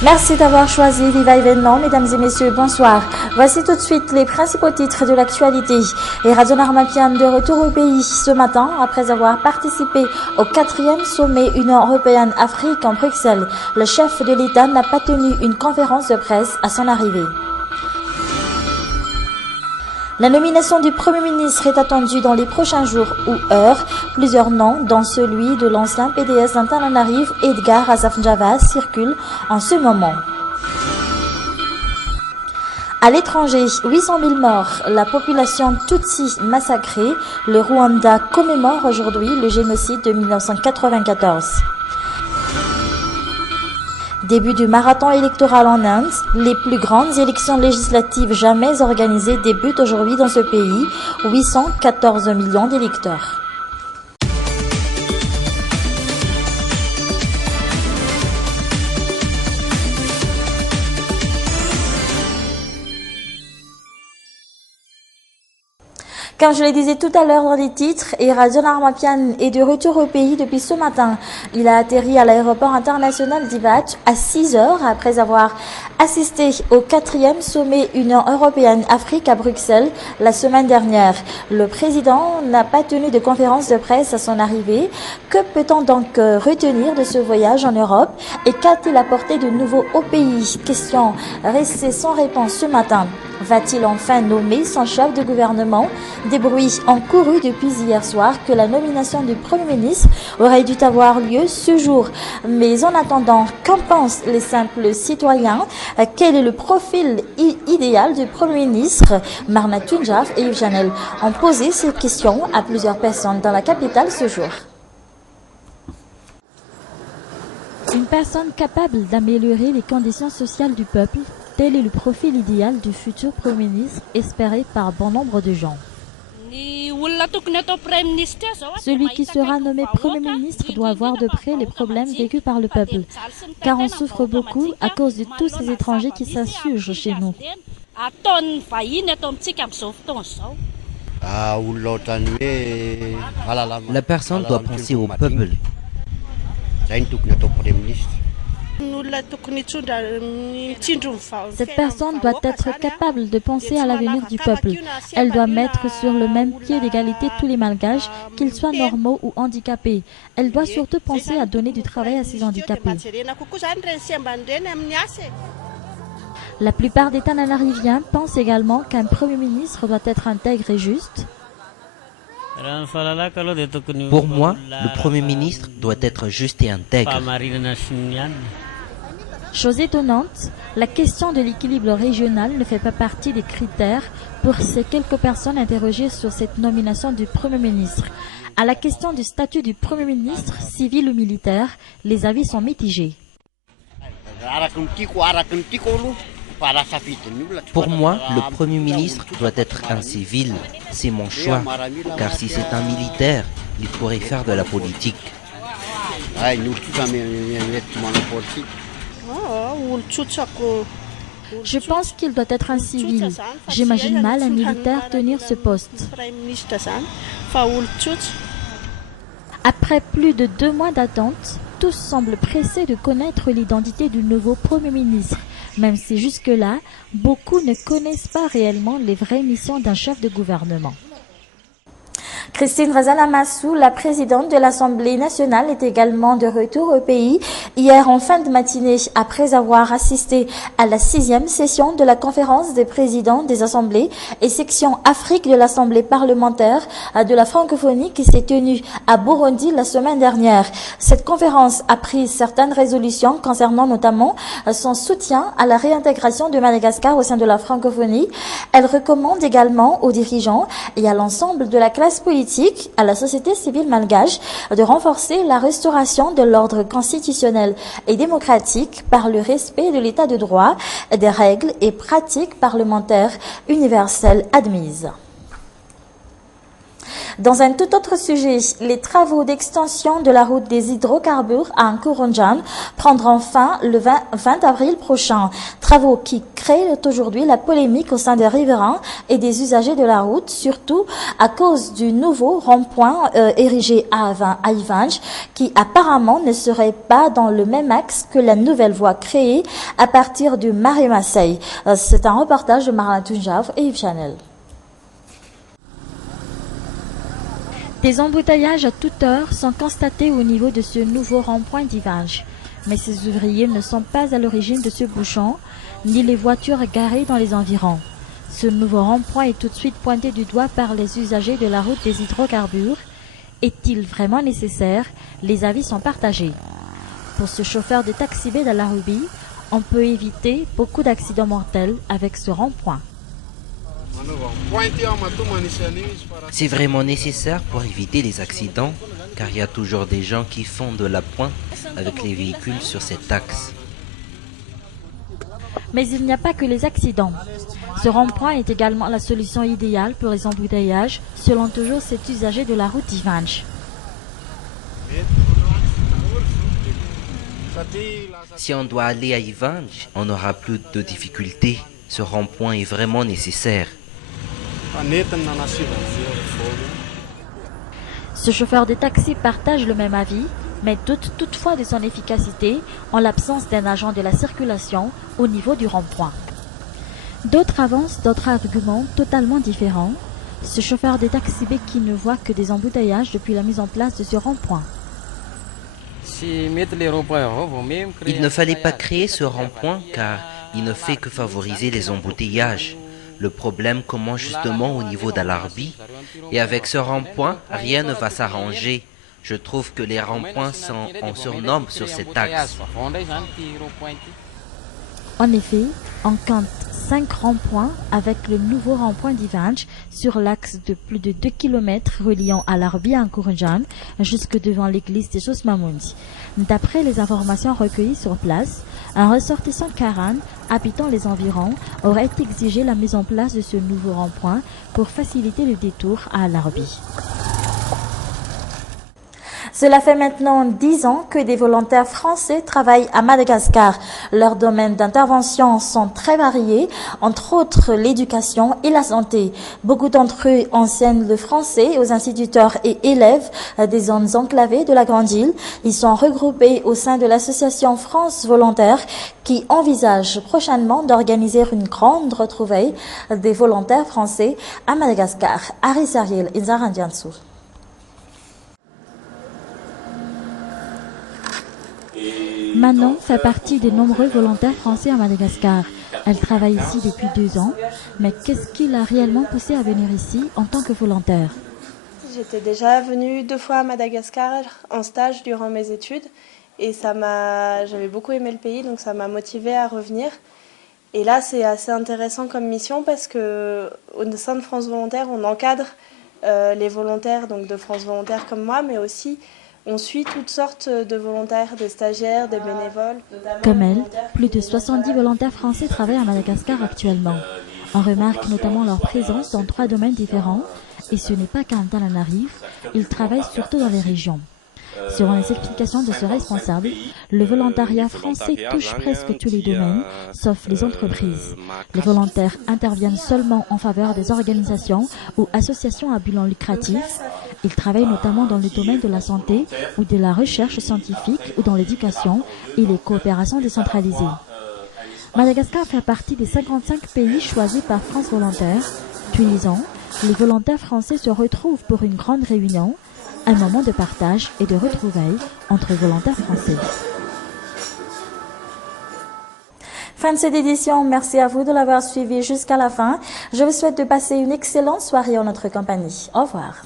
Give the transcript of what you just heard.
Merci d'avoir choisi Viva Événement, mesdames et messieurs, bonsoir. Voici tout de suite les principaux titres de l'actualité. Et Radio Narmapian de retour au pays ce matin, après avoir participé au 4e sommet Union Européenne-Afrique en Bruxelles. Le chef de l'État n'a pas tenu une conférence de presse à son arrivée. La nomination du Premier ministre est attendue dans les prochains jours ou heures. Plusieurs noms, dont celui de l'ancien PDS d'Antananarive, Edgar Azafnjava, circulent en ce moment. À l'étranger, 800 000 morts, la population Tutsi massacrée. Le Rwanda commémore aujourd'hui le génocide de 1994. Début du marathon électoral en Inde, les plus grandes élections législatives jamais organisées débutent aujourd'hui dans ce pays, 814 millions d'électeurs. Comme je le disais tout à l'heure dans les titres, Radio Narmapian est de retour au pays depuis ce matin. Il a atterri à l'aéroport international d'Ivac à 6 heures après avoir assisté au 4e sommet Union Européenne-Afrique à Bruxelles la semaine dernière. Le président n'a pas tenu de conférence de presse à son arrivée. Que peut-on donc retenir de ce voyage en Europe et qu'a-t-il apporté de nouveau au pays? Question restée sans réponse ce matin. Va-t-il enfin nommer son chef de gouvernement? Des bruits ont couru depuis hier soir que la nomination du Premier ministre aurait dû avoir lieu ce jour. Mais en attendant, qu'en pensent les simples citoyens? Quel est le profil idéal du Premier ministre? Marna Tunjaf et Yves Janel ont posé ces questions à plusieurs personnes dans la capitale ce jour. Une personne capable d'améliorer les conditions sociales du peuple, tel est le profil idéal du futur Premier ministre espéré par bon nombre de gens. Celui qui sera nommé Premier ministre doit voir de près les problèmes vécus par le peuple, car on souffre beaucoup à cause de tous ces étrangers qui s'insurgent chez nous. La personne doit penser au peuple. Cette personne doit être capable de penser à l'avenir du peuple. Elle doit mettre sur le même pied d'égalité tous les malgaches, qu'ils soient normaux ou handicapés. Elle doit surtout penser à donner du travail à ces handicapés. La plupart des Tananariviens pensent également qu'un Premier ministre doit être intègre et juste. Pour moi, le Premier ministre doit être juste et intègre. Chose étonnante, la question de l'équilibre régional ne fait pas partie des critères pour ces quelques personnes interrogées sur cette nomination du Premier ministre. À la question du statut du Premier ministre, civil ou militaire, les avis sont mitigés. Pour moi, le Premier ministre doit être un civil. C'est mon choix. Car si c'est un militaire, il pourrait faire de la politique. Je pense qu'il doit être un civil. J'imagine mal un militaire tenir ce poste. Après plus de 2 mois d'attente, tous semblent pressés de connaître l'identité du nouveau Premier ministre, même si jusque-là, beaucoup ne connaissent pas réellement les vraies missions d'un chef de gouvernement. Christine Razalamassou, la présidente de l'Assemblée nationale, est également de retour au pays hier en fin de matinée après avoir assisté à la 6e session de la conférence des présidents des assemblées et sections Afrique de l'Assemblée parlementaire de la francophonie qui s'est tenue à Burundi la semaine dernière. Cette conférence a pris certaines résolutions concernant notamment son soutien à la réintégration de Madagascar au sein de la francophonie. Elle recommande également aux dirigeants et à l'ensemble de la classe politique, à la société civile malgache, de renforcer la restauration de l'ordre constitutionnel et démocratique par le respect de l'état de droit, des règles et pratiques parlementaires universelles admises. Dans un tout autre sujet, les travaux d'extension de la route des hydrocarbures à Nkoronjam prendront fin le 20 avril prochain. Travaux qui créent aujourd'hui la polémique au sein des riverains et des usagers de la route, surtout à cause du nouveau rond-point érigé à Ivange, qui apparemment ne serait pas dans le même axe que la nouvelle voie créée à partir du Marais-Marseille. C'est un reportage de Marlin Tunjav et Yves Chanel. Des embouteillages à toute heure sont constatés au niveau de ce nouveau rond-point d'Ivange. Mais ces ouvriers ne sont pas à l'origine de ce bouchon, ni les voitures garées dans les environs. Ce nouveau rond-point est tout de suite pointé du doigt par les usagers de la route des hydrocarbures. Est-il vraiment nécessaire? Les avis sont partagés. Pour ce chauffeur de taxi B de la Rubie, on peut éviter beaucoup d'accidents mortels avec ce rond-point. C'est vraiment nécessaire pour éviter les accidents, car il y a toujours des gens qui font de la pointe avec les véhicules sur cet axe. Mais il n'y a pas que les accidents. Ce rond-point est également la solution idéale pour les embouteillages, selon toujours cet usager de la route d'Ivange. Si on doit aller à Ivange, on n'aura plus de difficultés. Ce rond-point est vraiment nécessaire. Ce chauffeur de taxi partage le même avis, mais doute toutefois de son efficacité en l'absence d'un agent de la circulation au niveau du rond-point. D'autres avancent d'autres arguments totalement différents. Ce chauffeur de taxi B qui ne voit que des embouteillages depuis la mise en place de ce rond-point. Il ne fallait pas créer ce rond-point car il ne fait que favoriser les embouteillages. Le problème commence justement au niveau d'Alarbi et avec ce rond-point, rien ne va s'arranger. Je trouve que les ronds-points sont en surnombre sur cet axe. En effet, on compte 5 ronds-points avec le nouveau rond-point d'Ivange sur l'axe de plus de 2 km reliant Alarbi à Nkoronjam jusque devant l'église de Josmamundi. D'après les informations recueillies sur place, un ressortissant Karan habitant les environs aurait exigé la mise en place de ce nouveau rond-point pour faciliter le détour à Alarbi. Cela fait maintenant 10 ans que des volontaires français travaillent à Madagascar. Leurs domaines d'intervention sont très variés, entre autres l'éducation et la santé. Beaucoup d'entre eux enseignent le français aux instituteurs et élèves des zones enclavées de la Grande Île. Ils sont regroupés au sein de l'association France Volontaire qui envisage prochainement d'organiser une grande retrouvaille des volontaires français à Madagascar. Aris Ariel, Inzarandiansou. Manon fait partie des nombreux volontaires français à Madagascar. Elle travaille ici depuis 2 ans. Mais qu'est-ce qui l'a réellement poussée à venir ici en tant que volontaire? J'étais déjà venue 2 fois à Madagascar en stage durant mes études. Et j'avais beaucoup aimé le pays, donc ça m'a motivée à revenir. Et là, c'est assez intéressant comme mission parce qu'au sein de France Volontaire, on encadre les volontaires donc de France Volontaire comme moi, mais aussi on suit toutes sortes de volontaires, des stagiaires, des bénévoles. Comme elle, plus de 70 volontaires français travaillent à Madagascar actuellement. On remarque notamment leur présence dans 3 domaines différents. Et ce n'est pas qu'un temps en arrive, ils travaillent surtout dans les régions. Selon les explications de ce responsable, le volontariat français touche presque tous les domaines, sauf les entreprises. Les volontaires interviennent seulement en faveur des organisations ou associations à bilan lucratif. Ils travaillent notamment dans le domaine de la santé ou de la recherche scientifique ou dans l'éducation et les coopérations décentralisées. Madagascar fait partie des 55 pays choisis par France Volontaire. Tous les ans, les volontaires français se retrouvent pour une grande réunion, un moment de partage et de retrouvailles entre volontaires français. Fin de cette édition, merci à vous de l'avoir suivi jusqu'à la fin. Je vous souhaite de passer une excellente soirée en notre compagnie. Au revoir.